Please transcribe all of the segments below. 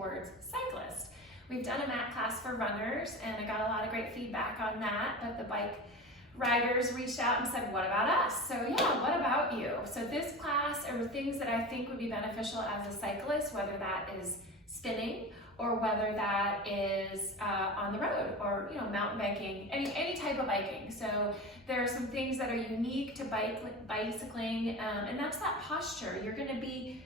towards cyclist. We've done a mat class for runners and I got a lot of great feedback on that, but the bike riders reached out and said, what about us? So yeah, what about you? So this class are things that I think would be beneficial as a cyclist, whether that is spinning or whether that is on the road or mountain biking, any type of biking. So there are some things that are unique to bicycling, and that's that posture. You're going to be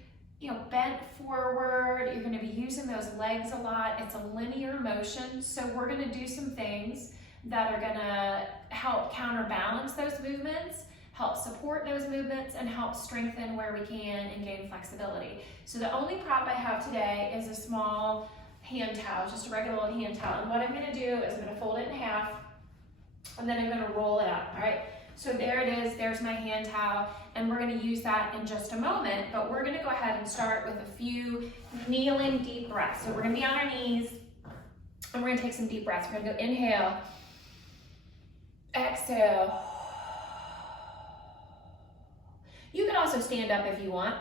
bent forward. You're going to be using those legs a lot. It's a linear motion, so we're going to do some things that are going to help counterbalance those movements, help support those movements, and help strengthen where we can and gain flexibility. So the only prop I have today is a small hand towel, just a regular old hand towel. And what I'm going to do is I'm going to fold it in half, and then I'm going to roll it up, all right? So there it is, there's my hand towel, and we're going to use that in just a moment, but we're going to go ahead and start with a few kneeling deep breaths. So we're going to be on our knees, and we're going to take some deep breaths. We're going to go inhale, exhale. You can also stand up if you want.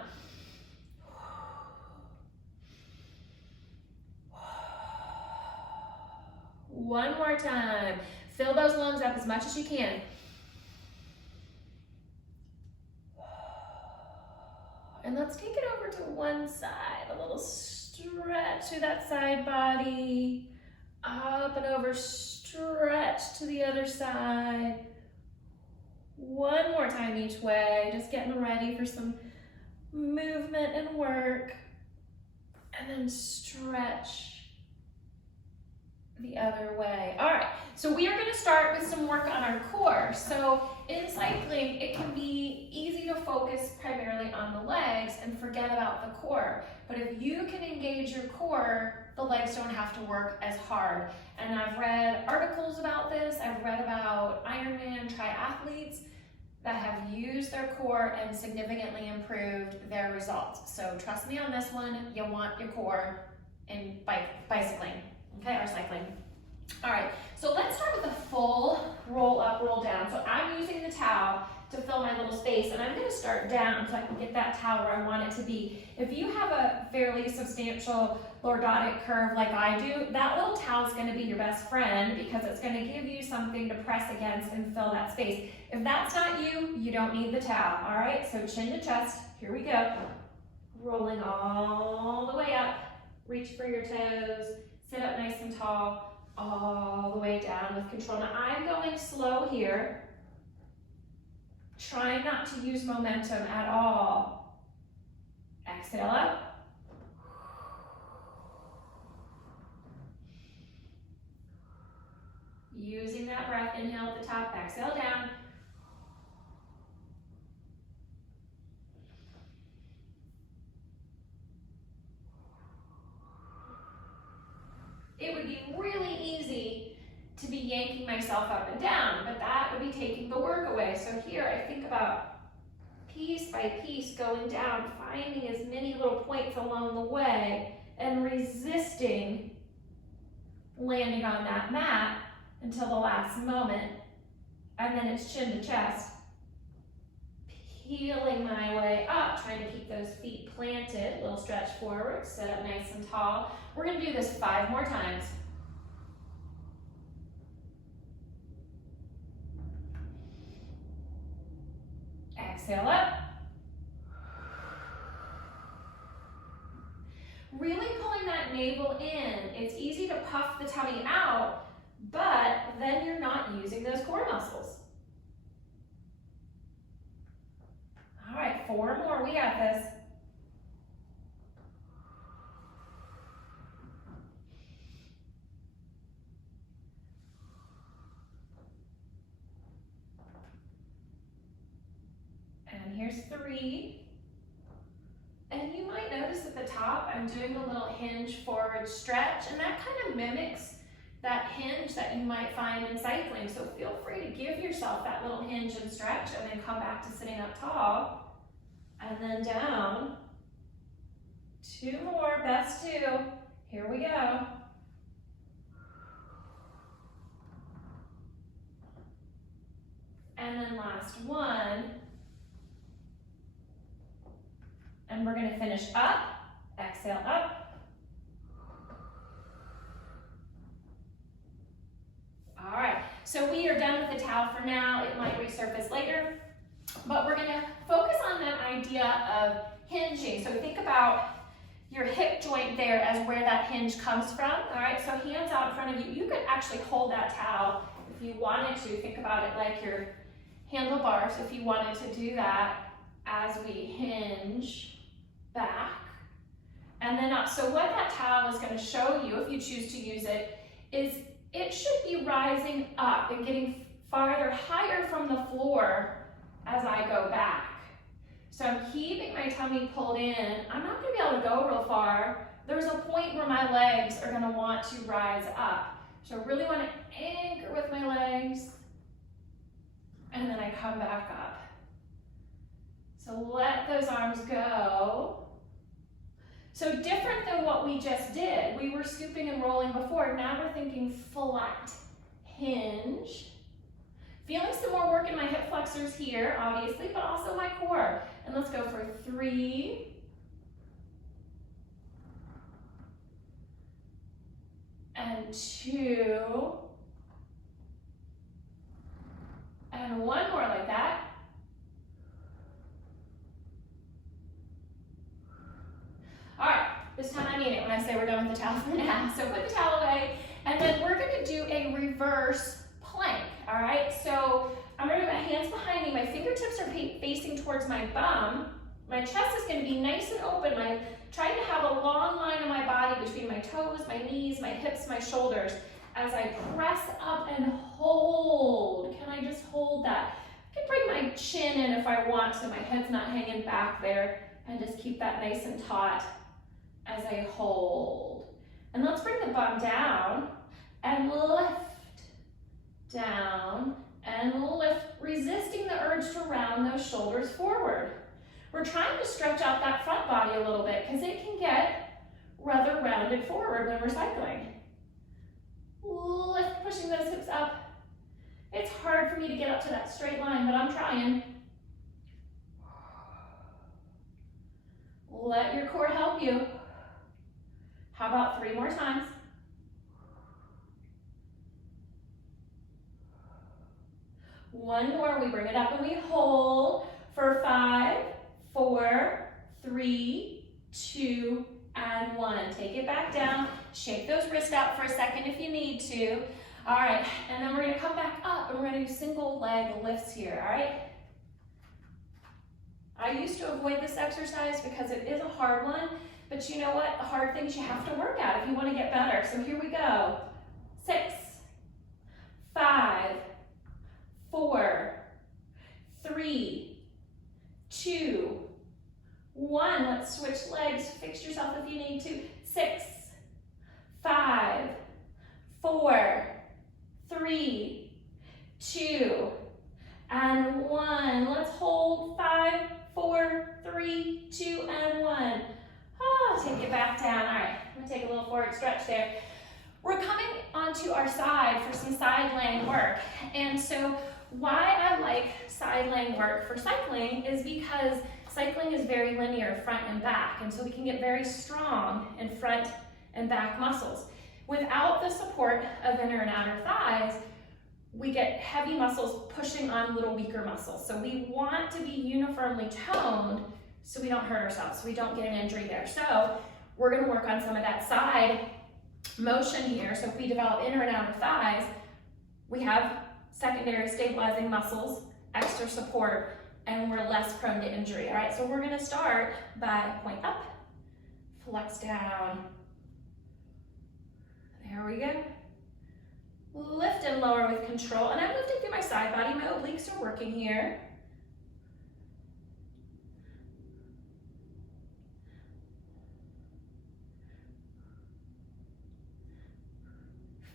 One more time. Fill those lungs up as much as you can. And let's take it over to one side. A little stretch through that side body. Up and over, stretch to the other side. One more time each way. Just getting ready for some movement and work. And then stretch the other way. All right, so we are going to start with some work on our core. So in cycling, it can be easy to focus primarily on the legs and forget about the core. But if you can engage your core, the legs don't have to work as hard. And I've read articles about this. I've read about Ironman triathletes that have used their core and significantly improved their results. So trust me on this one, you want your core in bicycling. Okay, or cycling. All right, so let's start with a full roll up, roll down. So I'm using the towel to fill my little space, and I'm gonna start down so I can get that towel where I want it to be. If you have a fairly substantial lordotic curve like I do, that little towel is gonna be your best friend because it's gonna give you something to press against and fill that space. If that's not you, you don't need the towel, all right? So chin to chest, here we go. Rolling all the way up, reach for your toes, sit up nice and tall, all the way down with control. Now I'm going slow here, trying not to use momentum at all. Exhale up. Using that breath, inhale at the top, exhale down. It would be really easy to be yanking myself up and down, but that would be taking the work away. So here I think about piece by piece going down, finding as many little points along the way and resisting landing on that mat until the last moment. And then it's chin to chest. Peeling my way up, trying to keep those feet planted, little stretch forward, sit up nice and tall. We're gonna do this 5 more times. Exhale up. Really pulling that navel in. It's easy to puff the tummy out, but then you're not using those core muscles. All right, 4 more, we got this. And here's 3. And you might notice at the top, I'm doing a little hinge forward stretch, and that kind of mimics that hinge that you might find in cycling. So feel free to give yourself that little hinge and stretch, and then come back to sitting up tall, and then down. 2 more, best 2. Here we go. And then last 1. And we're gonna finish up, exhale up. All right, so we are done with the towel for now. It might resurface later, but we're gonna focus on that idea of hinging. So think about your hip joint there as where that hinge comes from. All right, so hands out in front of you. You could actually hold that towel if you wanted to. Think about it like your handlebars if you wanted to do that as we hinge back. And then up. So what that towel is going to show you, if you choose to use it, is it should be rising up and getting farther, higher from the floor as I go back. So I'm keeping my tummy pulled in. I'm not going to be able to go real far. There's a point where my legs are going to want to rise up. So I really want to anchor with my legs, and then I come back up. So let those arms go. So different than what we just did. We were scooping and rolling before. Now we're thinking flat hinge. Feeling some more work in my hip flexors here, obviously, but also my core. And let's go for 3, and 2, and 1 more like that. All right, this time I mean it when I say we're done with the towel for now. So put the towel away, and then we're gonna do a reverse plank, all right? So I'm gonna put my hands behind me, my fingertips are facing towards my bum, my chest is gonna be nice and open, trying to have a long line of my body between my toes, my knees, my hips, my shoulders, as I press up and hold. Can I just hold that? I can bring my chin in if I want so my head's not hanging back there, and just keep that nice and taut as I hold. And let's bring the bum down and lift, down and lift, resisting the urge to round those shoulders forward. We're trying to stretch out that front body a little bit because it can get rather rounded forward when we're cycling. Lift, pushing those hips up. It's hard for me to get up to that straight line, but I'm trying. Let your core help you. How about 3 more times? One more, we bring it up and we hold for 5, 4, 3, 2, and 1. Take it back down. Shake those wrists out for a second if you need to. All right, and then we're gonna come back up and we're gonna do single leg lifts here, all right? I used to avoid this exercise because it is a hard one, but you know what? The hard things you have to work at if you want to get better. So here we go. 6, 5, 4, 3, 2, 1. Let's switch legs. Fix yourself if you need to. 6, 5, 4, 3, 2, and 1. Let's hold 5, 4, 3, 2, and 1. Take it back down. All right, I'm gonna take a little forward stretch there. We're coming onto our side for some side leg work. And so why I like side leg work for cycling is because cycling is very linear, front and back. And so we can get very strong in front and back muscles. Without the support of inner and outer thighs, we get heavy muscles pushing on little weaker muscles. So we want to be uniformly toned so we don't hurt ourselves, so we don't get an injury there. So we're gonna work on some of that side motion here. So if we develop inner and outer thighs, we have secondary stabilizing muscles, extra support, and we're less prone to injury. All right, so we're gonna start by point up, flex down. There we go. Lift and lower with control. And I'm lifting through my side body. My obliques are working here.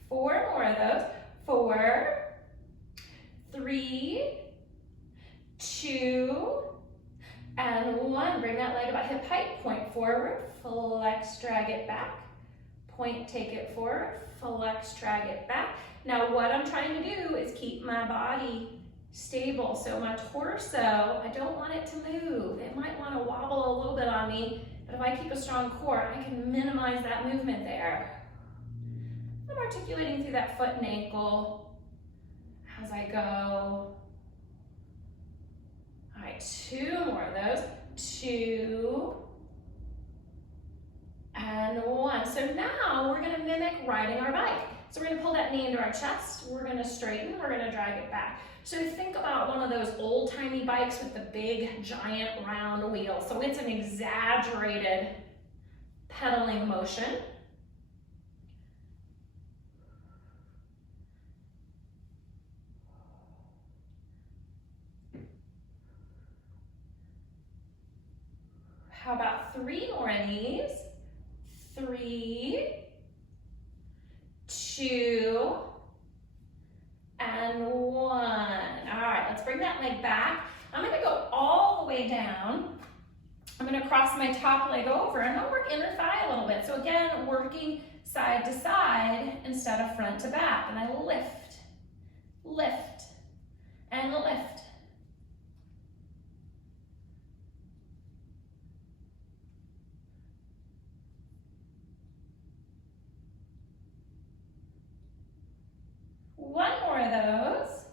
Four more of those. 4, 3, 2, and 1. Bring that leg about hip height. Point forward, flex, drag it back. Point, take it forward, flex, drag it back. Now what I'm trying to do is keep my body stable. So my torso, I don't want it to move. It might want to wobble a little bit on me, but if I keep a strong core, I can minimize that movement there. I'm articulating through that foot and ankle. as I go. All right, 2 more of those. 2 and 1. So now we're gonna mimic riding our bike. So we're gonna pull that knee into our chest. We're gonna straighten, we're gonna drag it back. So think about one of those old-timey bikes with the big, giant, round wheel. So it's an exaggerated pedaling motion. How about 3 more of these? 3, 2, and 1. All right, let's bring that leg back. I'm gonna go all the way down. I'm gonna cross my top leg over. I'm gonna work inner thigh a little bit. So again, working side to side instead of front to back. And I lift, lift, and lift. One more of those.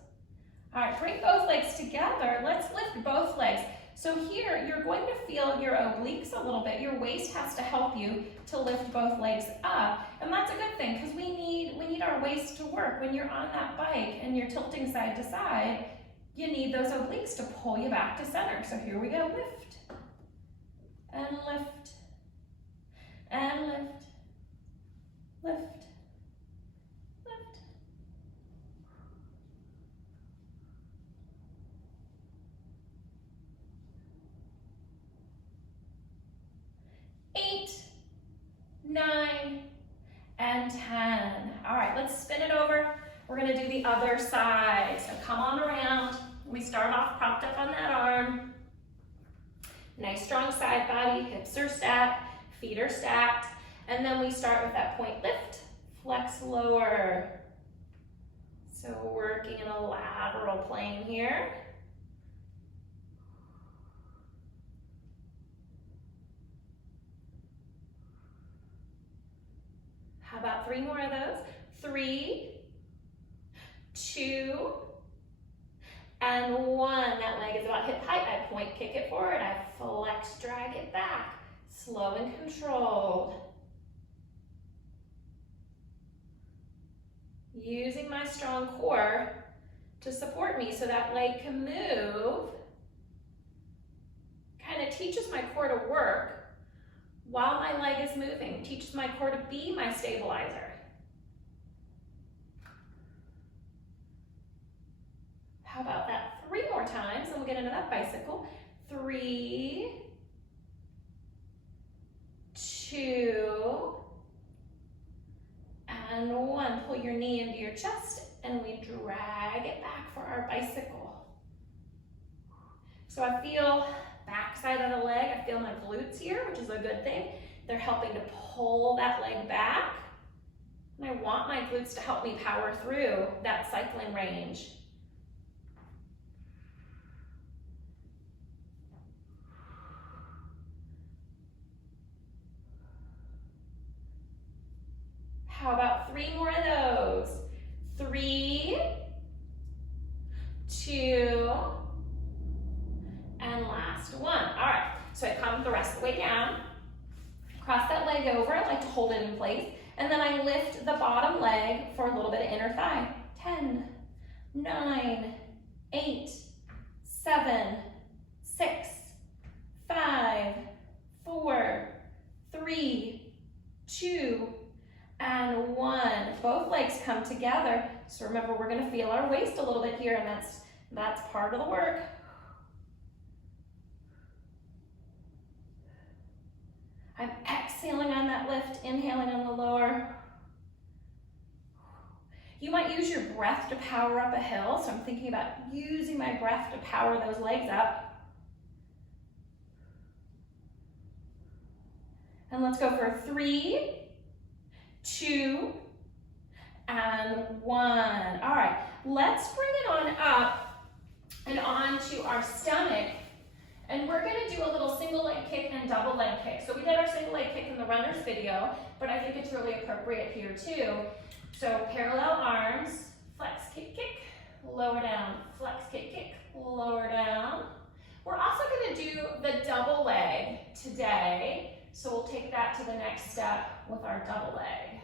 All right, bring both legs together. Let's lift both legs. So here, you're going to feel your obliques a little bit. Your waist has to help you to lift both legs up. And that's a good thing because we need our waist to work. When you're on that bike and you're tilting side to side, you need those obliques to pull you back to center. So here we go, lift, and lift, and lift, lift. Lift. 8, 9, and 10. All right, let's spin it over. We're gonna do the other side. So come on around. We start off propped up on that arm. Nice strong side body, hips are stacked, feet are stacked. And then we start with that point lift, flex lower. So working in a lateral plane here. How about 3 more of those? 3, 2, and 1. That leg is about hip height. I point, kick it forward. I flex, drag it back. Slow and controlled. Using my strong core to support me so that leg can move. Kind of teaches my core to work while my leg is moving. Teaches my core to be my stabilizer. How about that 3 more times, and we'll get into that bicycle. 3, 2, and 1. Pull your knee into your chest, and we drag it back for our bicycle. So I feel back side of the leg, I feel my glutes here, which is a good thing. They're helping to pull that leg back. And I want my glutes to help me power through that cycling range. How about 3 more of those? 3, 2, and last 1. All right, so I come the rest of the way down, cross that leg over. I like to hold it in place, and then I lift the bottom leg for a little bit of inner thigh. 10, 9, 8, 7, 6, 5, 4, 3, 2, and 1. Both legs come together. So remember, we're gonna feel our waist a little bit here, and that's part of the work. I'm exhaling on that lift, inhaling on the lower. You might use your breath to power up a hill, so I'm thinking about using my breath to power those legs up. And let's go for 3, 2, and 1. All right, let's bring it on up and onto our stomach. And we're gonna do a little single leg kick and double leg kick. So we did our single leg kick in the runner's video, but I think it's really appropriate here too. So parallel arms, flex, kick, kick, lower down, flex, kick, kick, lower down. We're also going to do the double leg today, so we'll take that to the next step with our double leg.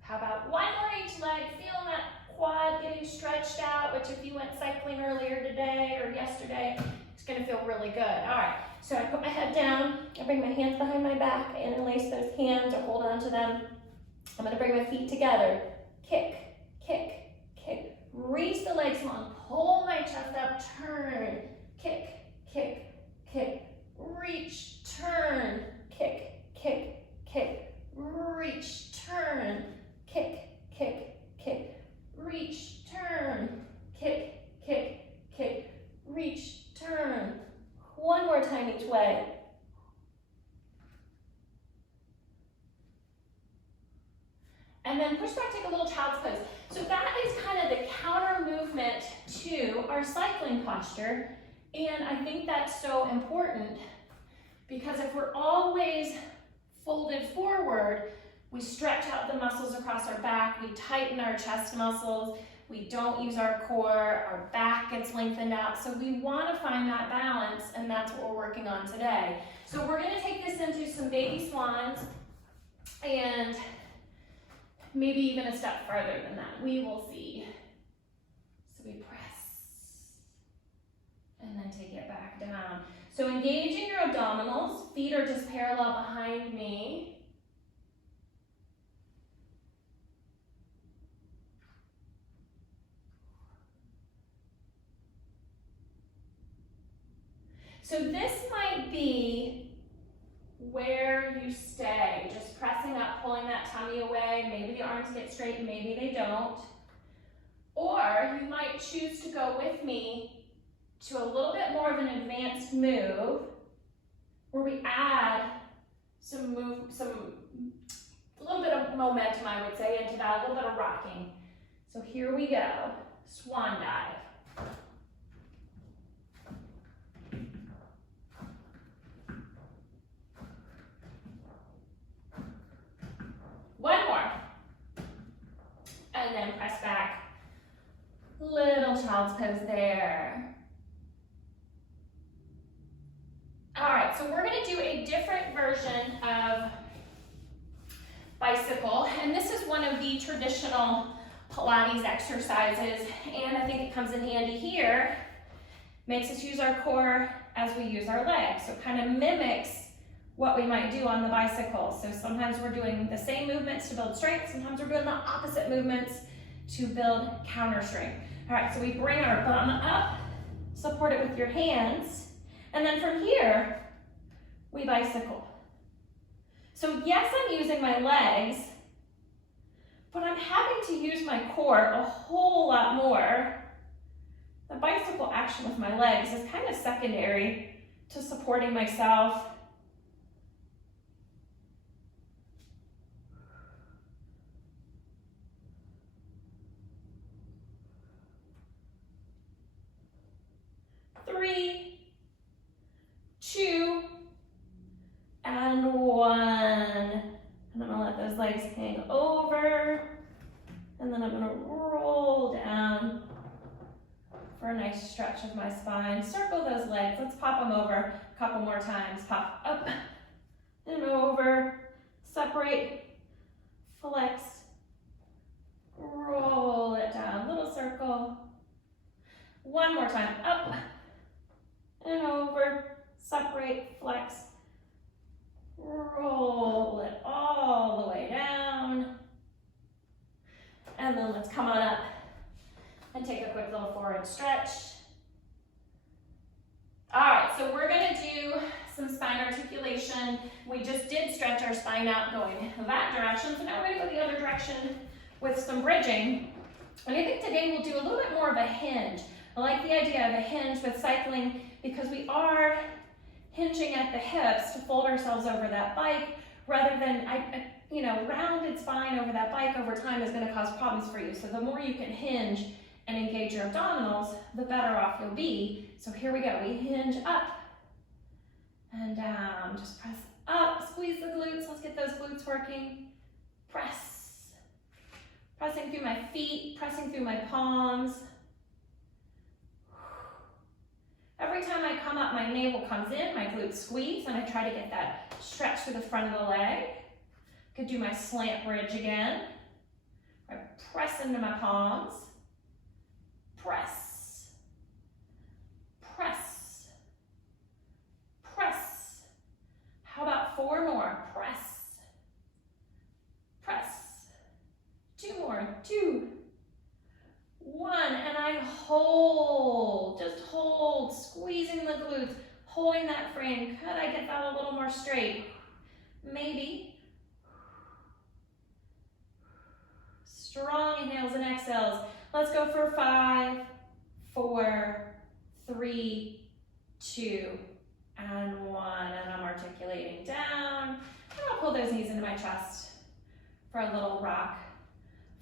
How about one more each leg, feeling that quad getting stretched out, which if you went cycling earlier today or yesterday, it's gonna feel really good. All right, so I put my head down, I bring my hands behind my back, I interlace those hands or hold on to them. I'm gonna bring my feet together. Kick, kick, kick. Reach the legs long, pull my chest up, turn, kick, kick, kick. Reach, turn, kick, kick, kick. Reach, turn, kick, kick, kick. Reach, turn, kick, kick, kick. Reach, turn. One more time each way. And then push back, take a little child's pose. So that is kind of the counter movement to our cycling posture. And I think that's so important because if we're always folded forward, we stretch out the muscles across our back, we tighten our chest muscles, we don't use our core, our back gets lengthened out. So we want to find that balance, and that's what we're working on today. So we're going to take this into some baby swans and maybe even a step further than that. We will see. So we press and then take it back down. So engaging your abdominals, feet are just parallel behind me. So this might be where you stay, just pressing up, pulling that tummy away. Maybe the arms get straight, maybe they don't. Or you might choose to go with me to a little bit more of an advanced move where we add a little bit of momentum, I would say, into that, a little bit of rocking. So here we go, swan dive. One more. And then press back. Little child's pose there. All right, so we're gonna do a different version of bicycle, and this is one of the traditional Pilates exercises, and I think it comes in handy here. Makes us use our core as we use our legs, so it kind of mimics what we might do on the bicycle. So sometimes we're doing the same movements to build strength, sometimes we're doing the opposite movements to build counter strength. All right, so we bring our bum up, support it with your hands, and then from here, we bicycle. So yes, I'm using my legs, but I'm having to use my core a whole lot more. The bicycle action with my legs is kind of secondary to supporting myself. Three, two, and one. And I'm gonna let those legs hang over, and then I'm gonna roll down for a nice stretch of my spine. Circle those legs, let's pop them over a couple more times. Pop up and over, separate, flex, roll it down, little circle. One more time, up and over, separate, flex, roll it all the way down. And then let's come on up and take a quick little forward stretch. All right, so we're gonna do some spine articulation. We just did stretch our spine out going that direction, so now we're gonna go the other direction with some bridging. And I think today we'll do a little bit more of a hinge. I like the idea of a hinge with cycling because we are hinging at the hips to fold ourselves over that bike rather than, rounded spine over that bike over time is going to cause problems for you. So the more you can hinge and engage your abdominals, the better off you'll be. So here we go. We hinge up and down. Just press up, squeeze the glutes. Let's get those glutes working. Press. Pressing through my feet, pressing through my palms. Every time I come up, my navel comes in, my glutes squeeze, and I try to get that stretch through the front of the leg. Could do my slant bridge again. I press into my palms. Press. Press. Press. How about 4 more? Press. Press. 2 more. 2. 1. And I hold. Just hold. Squeezing the glutes. Holding that frame. Could I get that a little more straight? Maybe. Strong inhales and exhales. Let's go for 5, 4, 3, 2, and 1. And I'm articulating down. And I'll pull those knees into my chest for a little rock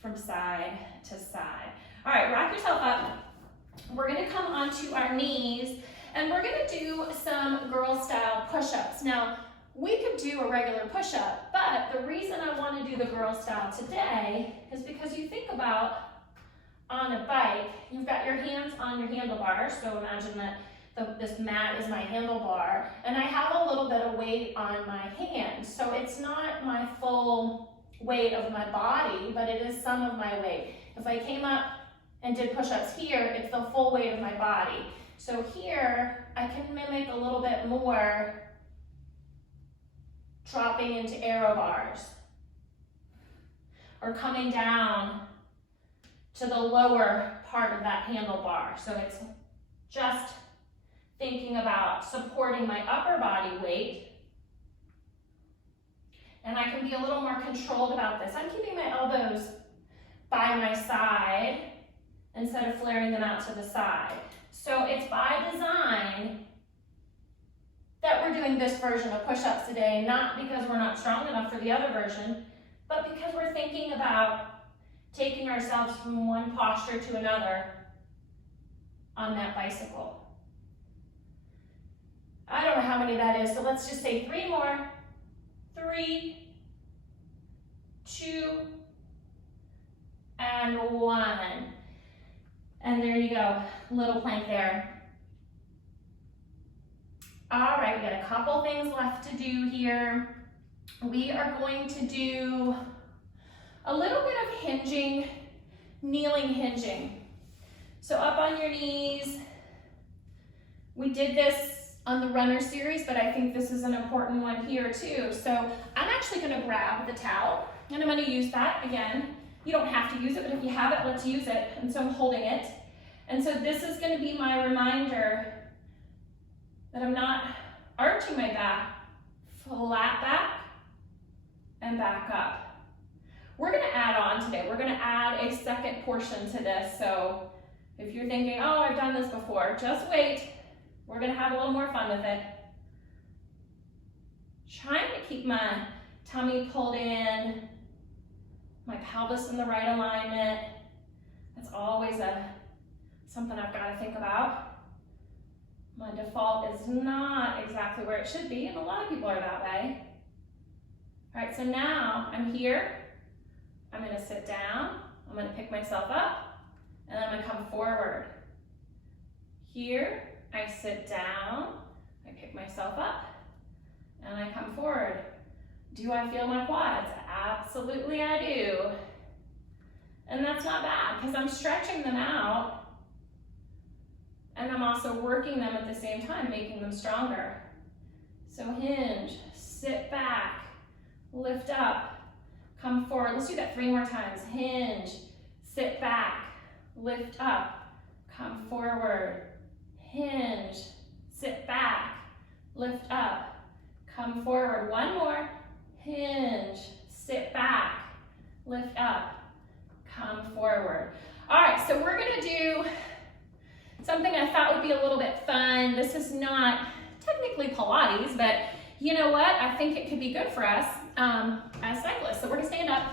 from side to side. All right, rock yourself up. We're gonna come onto our knees and we're gonna do some girl style push-ups. Now, we could do a regular push-up, but the reason I want to do the girl style today is because you think about on a bike, you've got your hands on your handlebars. So imagine that this mat is my handlebar, and I have a little bit of weight on my hand. So it's not my full weight of my body, but it is some of my weight. If I came up and did push-ups here, it's the full weight of my body. So here, I can mimic a little bit more dropping into aero bars or coming down to the lower part of that handlebar. So it's just thinking about supporting my upper body weight. And I can be a little more controlled about this. I'm keeping my elbows by my side instead of flaring them out to the side. So it's by design that we're doing this version of push-ups today, not because we're not strong enough for the other version, but because we're thinking about taking ourselves from one posture to another on that bicycle. I don't know how many that is, so let's just say 3 more. 3, 2, and 1. And there you go, little plank there. All right, we got a couple things left to do here. We are going to do a little bit of hinging, kneeling hinging. So up on your knees. We did this on the runner series, but I think this is an important one here too. So I'm actually gonna grab the towel and I'm gonna use that again. You don't have to use it, but if you have it, let's use it. And so I'm holding it. And so this is gonna be my reminder that I'm not arching my back, flat back, and back up. We're gonna add on today. We're gonna add a second portion to this. So if you're thinking, oh, I've done this before, just wait. We're gonna have a little more fun with it. Trying to keep my tummy pulled in, my pelvis in the right alignment. That's always something I've gotta think about. My default is not exactly where it should be, and a lot of people are that way. All right, so now I'm here. I'm gonna sit down. I'm gonna pick myself up, and I'm gonna come forward. Here, I sit down, I pick myself up, and I come forward. Do I feel my quads? Absolutely I do. And that's not bad, because I'm stretching them out, and I'm also working them at the same time, making them stronger. So hinge, sit back, lift up, come forward. Let's do that 3 more times. Hinge, sit back, lift up, come forward. Hinge, sit back, lift up, come forward. 1 more. Hinge, sit back, lift up, come forward. All right, so we're gonna do something I thought would be a little bit fun. This is not technically Pilates, but you know what? I think it could be good for us. as cyclists. So we're gonna stand up.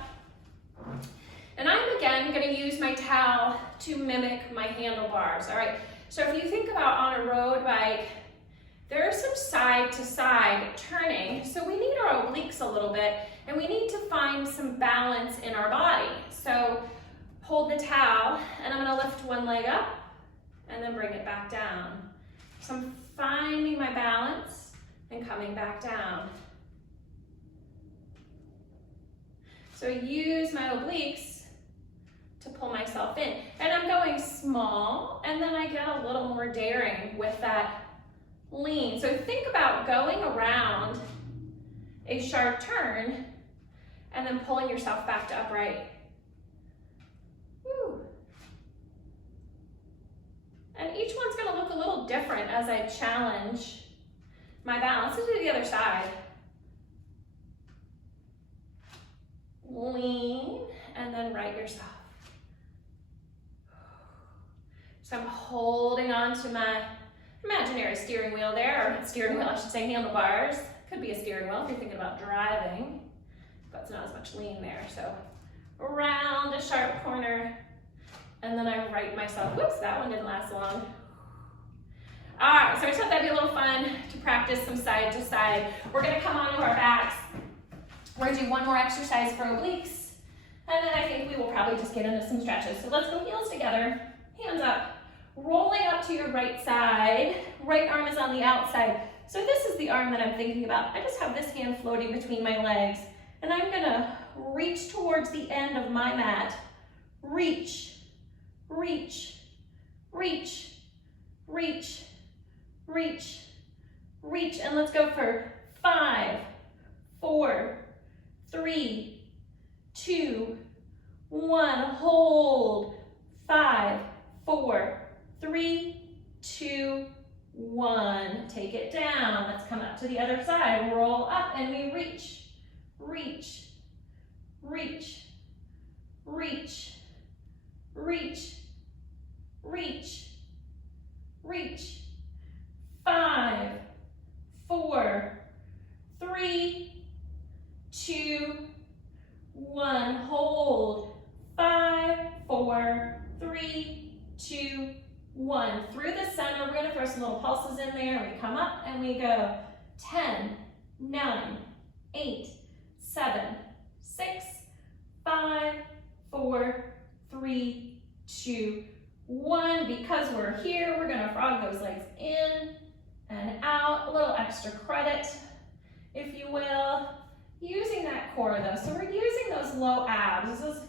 And I'm again gonna use my towel to mimic my handlebars, all right? So if you think about on a road bike, there's some side to side turning, so we need our obliques a little bit, and we need to find some balance in our body. So hold the towel, and I'm gonna lift one leg up, and then bring it back down. So I'm finding my balance and coming back down. So I use my obliques to pull myself in. And I'm going small, and then I get a little more daring with that lean. So think about going around a sharp turn and then pulling yourself back to upright. Woo. And each one's gonna look a little different as I challenge my balance. Let's do the other side. Lean, and then right yourself. So I'm holding on to my imaginary steering wheel there, or not steering wheel, I should say handlebars. Could be a steering wheel if you're thinking about driving, but it's not as much lean there. So around a sharp corner, and then I right myself. Whoops, that one didn't last long. All right, so I thought that'd be a little fun to practice some side to side. We're gonna come onto our backs. We're gonna do one more exercise for obliques, and then I think we will probably just get into some stretches. So let's go heels together, hands up, rolling up to your right side. Right arm is on the outside. So this is the arm that I'm thinking about. I just have this hand floating between my legs, and I'm gonna reach towards the end of my mat. Reach, reach, reach, reach, reach, reach, and let's go for 5, 4, 3, 2, 1. Hold. 5, 4, 3, 2, 1. Take it down. Let's come up to the other side. Roll up and we reach, reach, reach, reach, reach, reach, reach. 5, 4, 3, 2, 1. Hold. 5, 4, 3, 2, 1. Through the center, we're going to throw some little pulses in there. We come up and we go 10, 9, 8, 7, 6, 5, 4, 3, 2, 1. Because we're here, we're going to frog those legs in and out. A little extra credit, if you will. Using that core though. So we're using those low abs. This is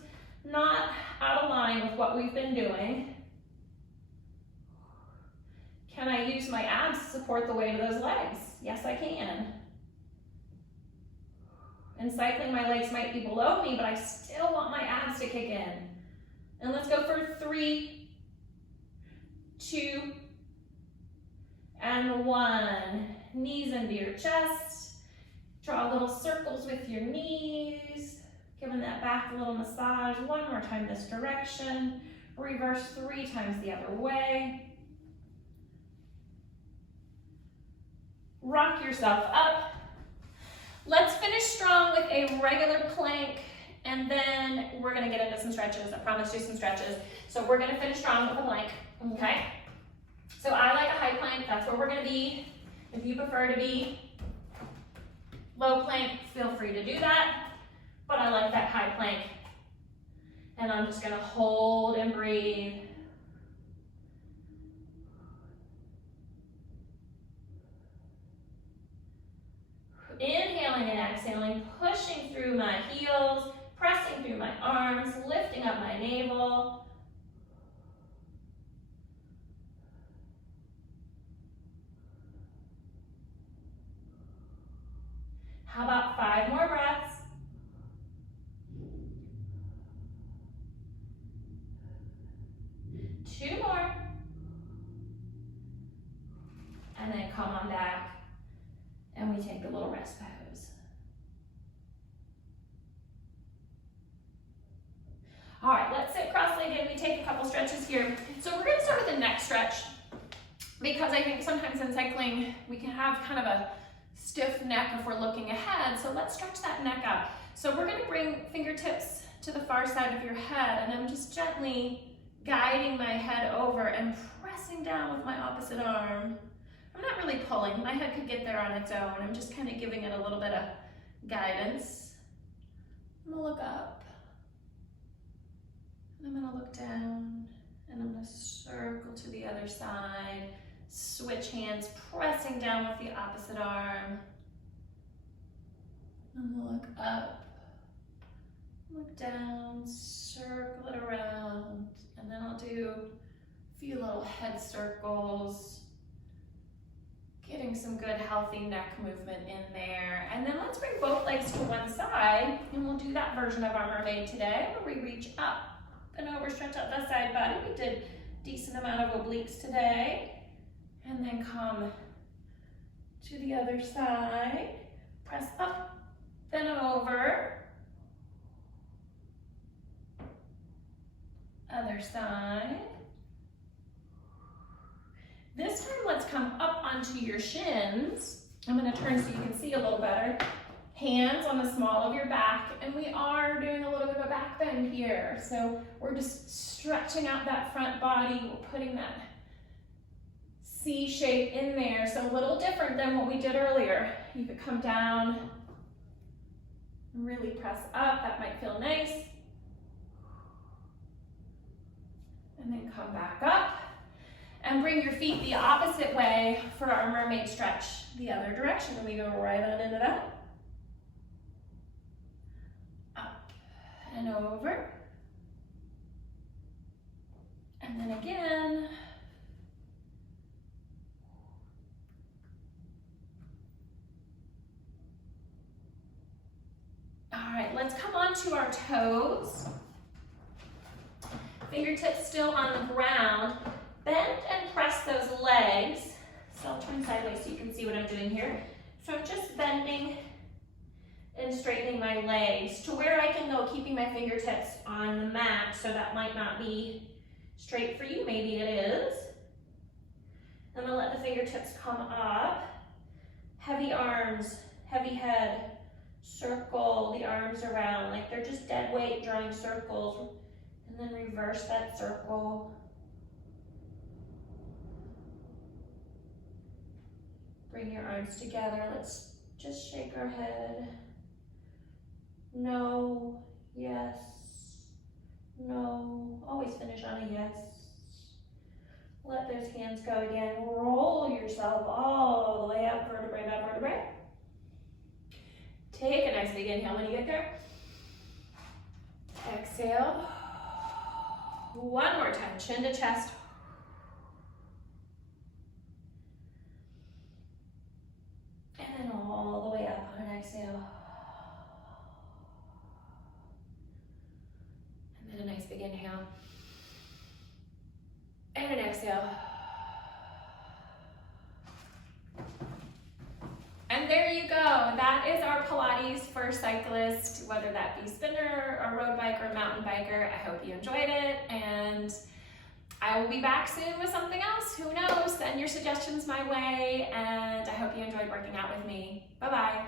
not out of line with what we've been doing. Can I use my abs to support the weight of those legs? Yes, I can. In cycling, my legs might be below me, but I still want my abs to kick in. And let's go for 3, 2, and 1. Knees into your chest. Draw little circles with your knees. Giving that back a little massage. One more time this direction. Reverse 3 times the other way. Rock yourself up. Let's finish strong with a regular plank, and then we're gonna get into some stretches. I promised you some stretches. So we're gonna finish strong with a plank, okay? So I like a high plank, that's where we're gonna be. If you prefer to be low plank, feel free to do that, but I like that high plank. And I'm just gonna hold and breathe. Inhaling and exhaling, pushing through my heels, pressing through my arms, lifting up my navel. How about 5 more breaths? Two more. And then come on back. And we take a little rest pose. All right, let's sit cross-legged. We take a couple stretches here. So we're gonna start with the neck stretch, because I think sometimes in cycling, we can have kind of a stiff neck if we're looking ahead, so let's stretch that neck out. So we're gonna bring fingertips to the far side of your head, and I'm just gently guiding my head over and pressing down with my opposite arm. I'm not really pulling, my head could get there on its own. I'm just kind of giving it a little bit of guidance. I'm gonna look up, and I'm gonna look down, and I'm gonna circle to the other side, switch hands, pressing down with the opposite arm. I'm gonna look up, look down, circle it around, and then I'll do a few little head circles, getting some good healthy neck movement in there. And then let's bring both legs to one side, and we'll do that version of our mermaid today where we reach up and over, stretch out that side body. We did a decent amount of obliques today. And then come to the other side, press up, then over. Other side. This time, let's come up onto your shins. I'm gonna turn so you can see a little better. Hands on the small of your back, and we are doing a little bit of a back bend here. So we're just stretching out that front body. We're putting that C shape in there, so a little different than what we did earlier. You could come down, really press up, that might feel nice. And then come back up and bring your feet the opposite way for our mermaid stretch, the other direction. And we go right on into that. Up and over. And then again. All right, let's come onto our toes. Fingertips still on the ground. Bend and press those legs. So I'll turn sideways so you can see what I'm doing here. So I'm just bending and straightening my legs to where I can go, keeping my fingertips on the mat. So that might not be straight for you, maybe it is. I'm gonna let the fingertips come up. Heavy arms, heavy head. Circle the arms around like they're just dead weight, drawing circles, and then reverse that circle. Bring your arms together. Let's just shake our head. No, yes, no. Always finish on a yes. Let those hands go again. Roll yourself all the way up, vertebrae by vertebrae. Take a nice big inhale when you get there. Exhale. One more time, chin to chest. And then all the way up on an exhale. And then a nice big inhale. And an exhale. And there you go. That is our Pilates for cyclists, whether that be spinner or road biker or mountain biker. I hope you enjoyed it, and I will be back soon with something else. Who knows? Send your suggestions my way, and I hope you enjoyed working out with me. Bye-bye.